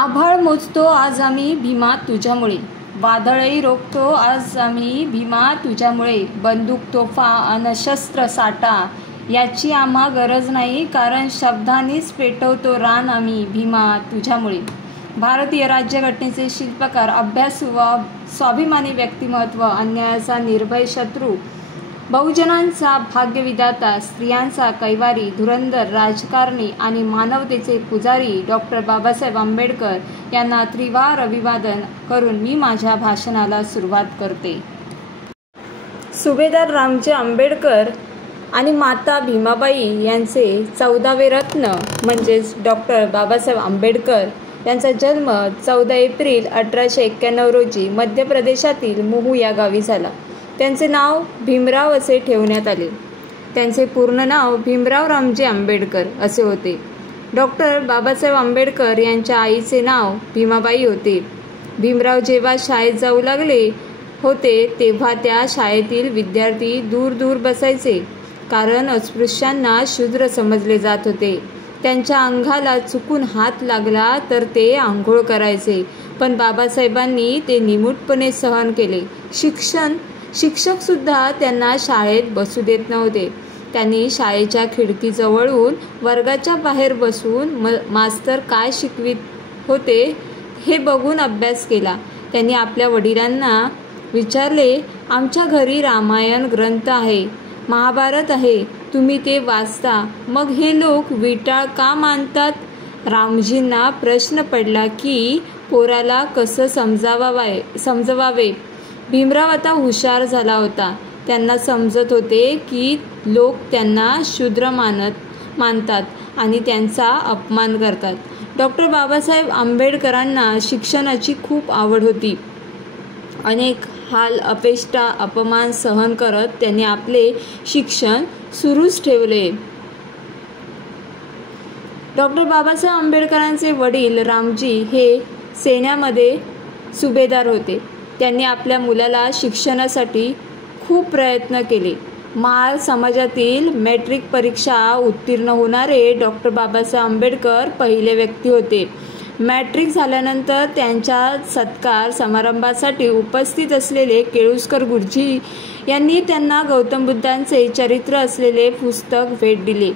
आभाळ मोजतो आज आम्ही भीमा तुझ्यामुळे, वादळही रोखतो आज आम्ही भीमा तुझ्यामुळे. बंदूक तोफा अन शस्त्र साठा याची आम्हा गरज नाही, कारण शब्दांनीच पेटवतो रान आम्ही भीमा तुझ्यामुळे. भारतीय राज्यघटनेचे शिल्पकार, अभ्यासू व स्वाभिमानी व्यक्तिमत्व, अन्यायाचा निर्भय शत्रू, बहुजनांचा भाग्यविधाता, स्त्रियांचा कैवारी, धुरंधर राजकारणी आणि मानवतेचे पुजारी डॉक्टर बाबासाहेब आंबेडकर यांना त्रिवार अभिवादन करून मी माझ्या भाषणाला सुरुवात करते. सुभेदार रामजी आंबेडकर आणि माता भीमाबाई यांचे 14वे रत्न म्हणजेच डॉक्टर बाबासाहेब आंबेडकर यांचा जन्म 14 एप्रिल 1891 रोजी मध्य प्रदेशातील महू या गावी झाला. त्यांचे नाव भीमराव असे ठेवण्यात आले. त्यांचे पूर्ण नाव भीमराव रामजी आंबेडकर असे होते. डॉक्टर बाबासाहेब आंबेडकर यांच्या आईचे नाव भीमाबाई होते. भीमराव जेव्हा शाळेत जाऊ लागले होते तेव्हा त्या शाळेतील विद्यार्थी दूर दूर बसायचे, कारण अस्पृश्यांना शूद्र समजले जात होते. त्यांच्या अंगाला चुकून हात लागला तर ते आंघोळ करायचे, पण बाबासाहेबांनी ते निमूटपणे सहन केले. शिक्षकसुद्धा त्यांना शाळेत बसू देत नव्हते. त्यांनी शाळेच्या खिडकीजवळून वर्गाच्या बाहेर बसून मास्तर काय शिकवित होते हे बघून अभ्यास केला. त्यांनी आपल्या वडिलांना विचारले, आमच्या घरी रामायण ग्रंथ आहे, महाभारत आहे, तुम्ही ते वाचता, मग हे लोक विटाळ का मानतात? रामजींना प्रश्न पडला की पोराला कसं समजवावे. भीमराव आता हुशार झाला होता. त्यांना समजत होते की लोक त्यांना शूद्र मानतात आणि त्यांचा अपमान करतात. डॉक्टर बाबासाहेब आंबेडकरांना शिक्षणाची खूप आवड होती. अनेक हाल, अपेष्टा, अपमान सहन करत त्यांनी आपले शिक्षण सुरूच ठेवले. डॉक्टर बाबासाहेब आंबेडकरांचे वडील रामजी हे सैन्यामध्ये सुभेदार होते. त्यांनी आपल्या मुलाला शिक्षणासाठी खूप प्रयत्न केले. महार समाजातील मॅट्रिक परीक्षा उत्तीर्ण होणारे डॉक्टर बाबासाहेब आंबेडकर पहिले व्यक्ती होते. मॅट्रिक झाल्यानंतर त्यांच्या सत्कार समारंभासाठी उपस्थित असलेले केळुस्कर गुरुजी यांनी त्यांना गौतम बुद्धांचे चरित्र असलेले पुस्तक भेट दिले.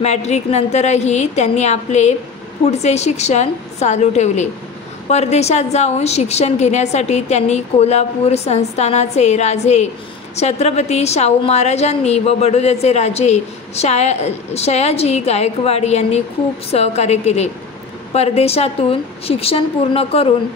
मॅट्रिक नंतरही त्यांनी आपले पुढचे शिक्षण चालू ठेवले. परदेशात जाऊन शिक्षण घेण्यासाठी त्यांनी कोल्हापूर संस्थानाचे राजे छत्रपती शाहू महाराजांनी व बडोद्याचे राजे शयाजी गायकवाड यांनी खूप सहकार्य केले. परदेशातून शिक्षण पूर्ण करून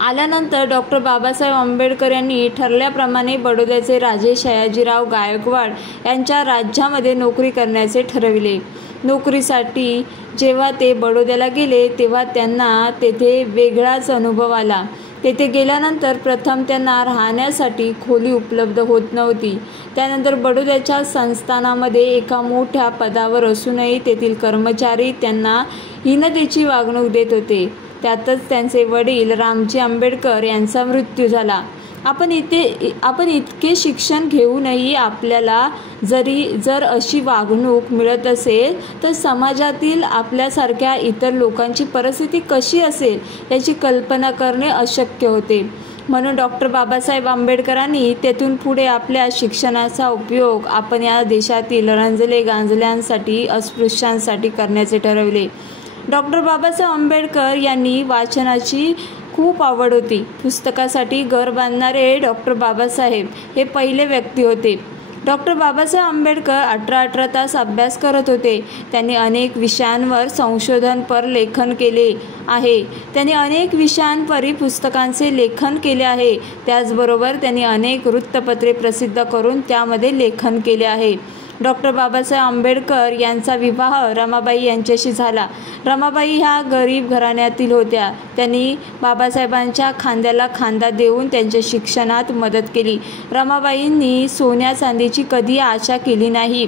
आल्यानंतर डॉक्टर बाबासाहेब आंबेडकर यांनी ठरल्याप्रमाणे बडोद्याचे राजे शयाजीराव गायकवाड यांच्या राज्यामध्ये नोकरी करण्याचे ठरविले. नोकरीसाठी जेव्हा ते बडोद्याला गेले तेव्हा त्यांना तेथे वेगळाच अनुभव आला. तेथे गेल्यानंतर प्रथम त्यांना राहण्यासाठी खोली उपलब्ध होत नव्हती. त्यानंतर बडोद्याच्या संस्थानामध्ये एका मोठ्या पदावर असूनही तेथील कर्मचारी त्यांना हीनतेची वागणूक देत होते. त्यातच त्यांचे वडील रामजी आंबेडकर यांचा मृत्यू झाला. आपण इतके शिक्षण घेऊनही आपल्याला जर अशी वागणूक मिळत असेल तर समाजातील आपल्यासारख्या इतर लोकांची परिस्थिती कशी असेल याची कल्पना करणे अशक्य होते. म्हणून डॉक्टर बाबासाहेब आंबेडकरांनी तेथून पुढे आपल्या शिक्षणाचा उपयोग आपण या देशातील रंजले गांजल्यांसाठी, अस्पृश्यांसाठी करण्याचे ठरवले. डॉक्टर बाबासाहेब आंबेडकर यांनी वाचनाची खूप आवड होती. पुस्तकासाठी घर बांधणारे डॉक्टर बाबासाहेब हे पहिले व्यक्ती होते. डॉक्टर बाबासाहेब आंबेडकर 18 तास अभ्यास करत होते. त्यांनी अनेक विषयांवर संशोधनपर लेखन केले आहे. त्यांनी अनेक विषयांपरी पुस्तकांचे लेखन केले आहे. त्याचबरोबर त्यांनी अनेक वृत्तपत्रे प्रसिद्ध करून त्यामध्ये लेखन केले आहे. डॉक्टर बाबासाहेब आंबेडकर यांचा विवाह रमाबाई यांच्याशी झाला. रमाबाई ह्या गरीब घराण्यातील होत्या. त्यांनी बाबासाहेबांच्या खांद्याला खांदा देऊन त्यांच्या शिक्षणात मदत केली. रमाबाईंनी सोन्या चांदीची कधी आशा केली नाही.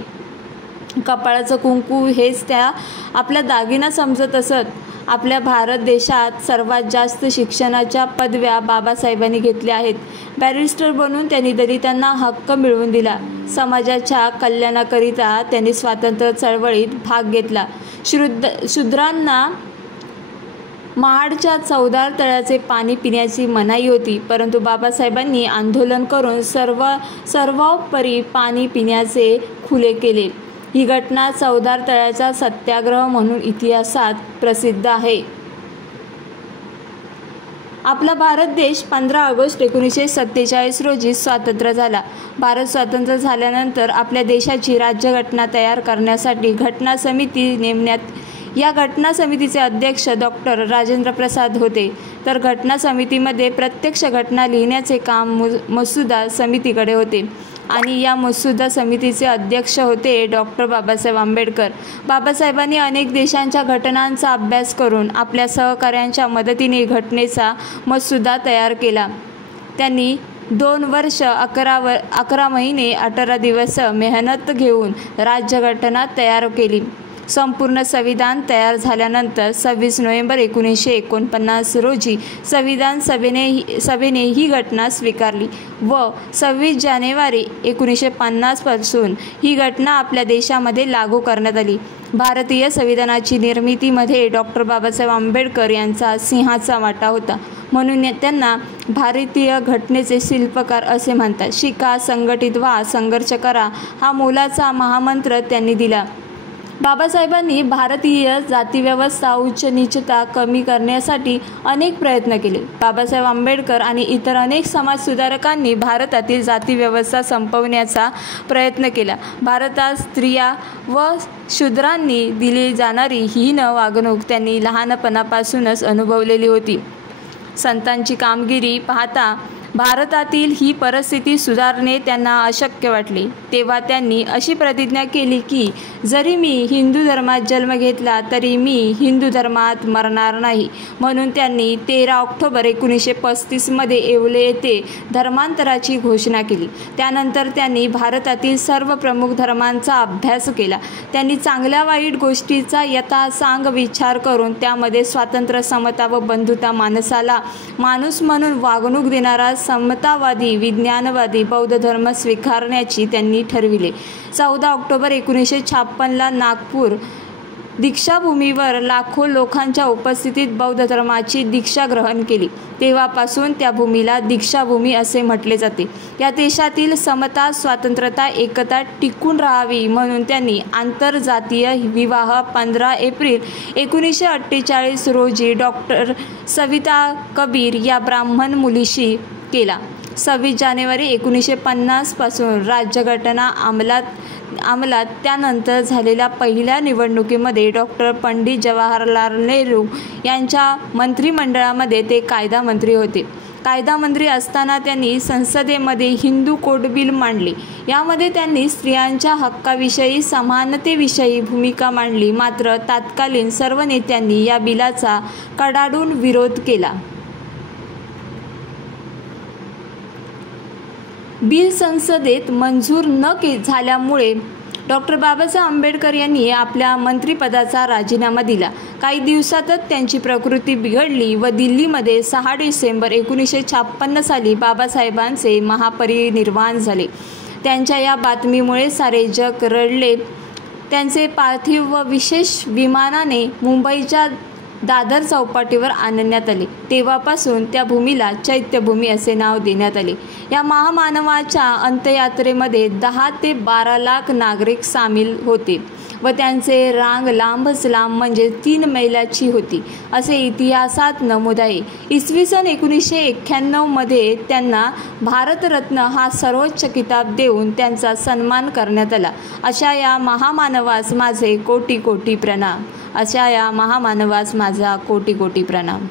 कपाळाचं कुंकू हेच त्या आपला दागिना समजत असत. आपल्या भारत देशात सर्वात जास्त शिक्षणाच्या पदव्या बाबासाहेबांनी घेतल्या आहेत. बॅरिस्टर बनून त्यांनी दलितांना हक्क मिळवून दिला. समाजाच्या कल्याणाकरिता त्यांनी स्वातंत्र्य चळवळीत भाग घेतला. शूद्रांना महाडच्या चवदार तळ्याचे पाणी पिण्याची मनाई होती, परंतु बाबासाहेबांनी आंदोलन करून सर्वोपरी पाणी पिण्याचे खुले केले. ही घटना चवदार तळ्याचा सत्याग्रह म्हणून इतिहासात प्रसिद्ध आहे. आपला भारत देश 15 ऑगस्ट 1947 रोजी स्वतंत्र झाला. भारत स्वतंत्र झाल्यानंतर आपल्या देशाची राज्यघटना तयार करण्यासाठी घटना समिती नेमण्यात. या घटना समितीचे अध्यक्ष डॉक्टर राजेंद्र प्रसाद होते. तर घटना समितीमध्ये प्रत्यक्ष घटना लिहिण्याचे काम मसुदा समितीकडे होते आणि या मसुदा समितीचे अध्यक्ष होते डॉक्टर बाबासाहेब आंबेडकर. बाबासाहेबांनी अनेक देशांच्या घटनांचा अभ्यास करून आपल्या सहकाऱ्यांच्या मदतीने घटनेचा मसुदा तयार केला. त्यांनी 2 वर्ष 11 महिने 18 दिवस मेहनत घेऊन राज्यघटना तयार केली. संपूर्ण संविधान तयार झाल्यानंतर 26 नोव्हेंबर 1949 रोजी संविधान सभेने ही घटना स्वीकारली व 26 जानेवारी 1950 पासून ही घटना आपल्या देशामध्ये लागू करण्यात आली. भारतीय संविधानाची निर्मितीमध्ये डॉक्टर बाबासाहेब आंबेडकर यांचा सिंहाचा वाटा होता, म्हणून त्यांना भारतीय घटनेचे शिल्पकार असे म्हणतात. शिका, संघटित व्हा, संघर्ष करा हा मोलाचा महामंत्र त्यांनी दिला. बाबासाहेबांनी भारतीय जातीव्यवस्था, उच्च-नीचता कमी करण्यासाठी अनेक प्रयत्न केले. बाबासाहेब आंबेडकर आणि इतर अनेक समाजसुधारकांनी भारतातील जातीव्यवस्था संपवण्याचा प्रयत्न केला. भारतात स्त्रिया व शूद्रांनी दिली जाणारी हीन वागणूक त्यांनी लहानपणापासूनच अनुभवलेली होती. संतांची कामगिरी पाहता भारतातील ही परिस्थिती सुधारणे त्यांना अशक्य वाटले. तेव्हा त्यांनी अशी प्रतिज्ञा केली की जरी मी हिंदू धर्मात जन्म घेतला तरी मी हिंदू धर्मात मरणार नाही. म्हणून त्यांनी 13 ऑक्टोबर 1935 मध्ये येवले येथे धर्मांतराची घोषणा केली. त्यानंतर त्यांनी भारतातील सर्व प्रमुख धर्मांचा अभ्यास केला. त्यांनी चांगल्या वाईट गोष्टीचा यथासांग विचार करून त्यामध्ये स्वातंत्र्य, समता व बंधुता, माणसाला माणूस म्हणून वागणूक देणारा समतावादी, विज्ञानवादी बौद्ध धर्म स्वीकारण्याची त्यांनी ठरविले. 14 ऑक्टोबर 1956 नागपूर दीक्षाभूमीवर लाखो लोकांच्या उपस्थितीत बौद्ध धर्माची दीक्षा ग्रहण केली. तेव्हापासून त्या भूमीला दीक्षाभूमी असे म्हटले जाते. या देशातील समता, स्वातंत्र्यता, एकता टिकून राहावी म्हणून त्यांनी आंतरजातीय विवाह 15 एप्रिल 1948 रोजी डॉक्टर सविता कबीर या ब्राह्मण मुलीशी केला. 26 जानेवारी 1950 पासून राज्यघटना अंमलात. त्यानंतर झालेल्या पहिल्या निवडणुकीमध्ये डॉक्टर पंडित जवाहरलाल नेहरू यांच्या मंत्रिमंडळामध्ये ते कायदा मंत्री होते. कायदा मंत्री असताना त्यांनी संसदेमध्ये हिंदू कोड बिल मांडले. यामध्ये त्यांनी स्त्रियांच्या हक्काविषयी, समानतेविषयी भूमिका मांडली. मात्र तत्कालीन सर्व नेत्यांनी या बिलाचा कडाडून विरोध केला. बिल संसदेत मंजूर न झाल्यामुळे डॉक्टर बाबासाहेब आंबेडकर यांनी आपल्या मंत्रिपदाचा राजीनामा दिला. काही दिवसातच त्यांची प्रकृती बिघडली व दिल्लीमध्ये 6 डिसेंबर 1956 साली बाबासाहेबांचे महापरिनिर्वाण झाले. त्यांच्या या बातमीमुळे सारे जग रडले. त्यांचे पार्थिव व विशेष विमानाने मुंबईच्या दादर चौपाटीवर आणण्यात आले. तेव्हापासून त्या भूमीला चैत्यभूमी असे नाव देण्यात आले. या महामानवाच्या अंत्ययात्रेमध्ये 10 ते 12 लाख नागरिक सामील होते व त्यांचे रांग लांबच लांब म्हणजे 3 मैलाची होती असे इतिहासात नमूद आहे. इसवी सन 1991 मध्ये त्यांना भारतरत्न हा सर्वोच्च किताब देऊन त्यांचा सन्मान करण्यात आला. अशा या महामानवास माझे कोटी कोटी प्रणाम. अशा या महामानवास माझा कोटी कोटी प्रणाम.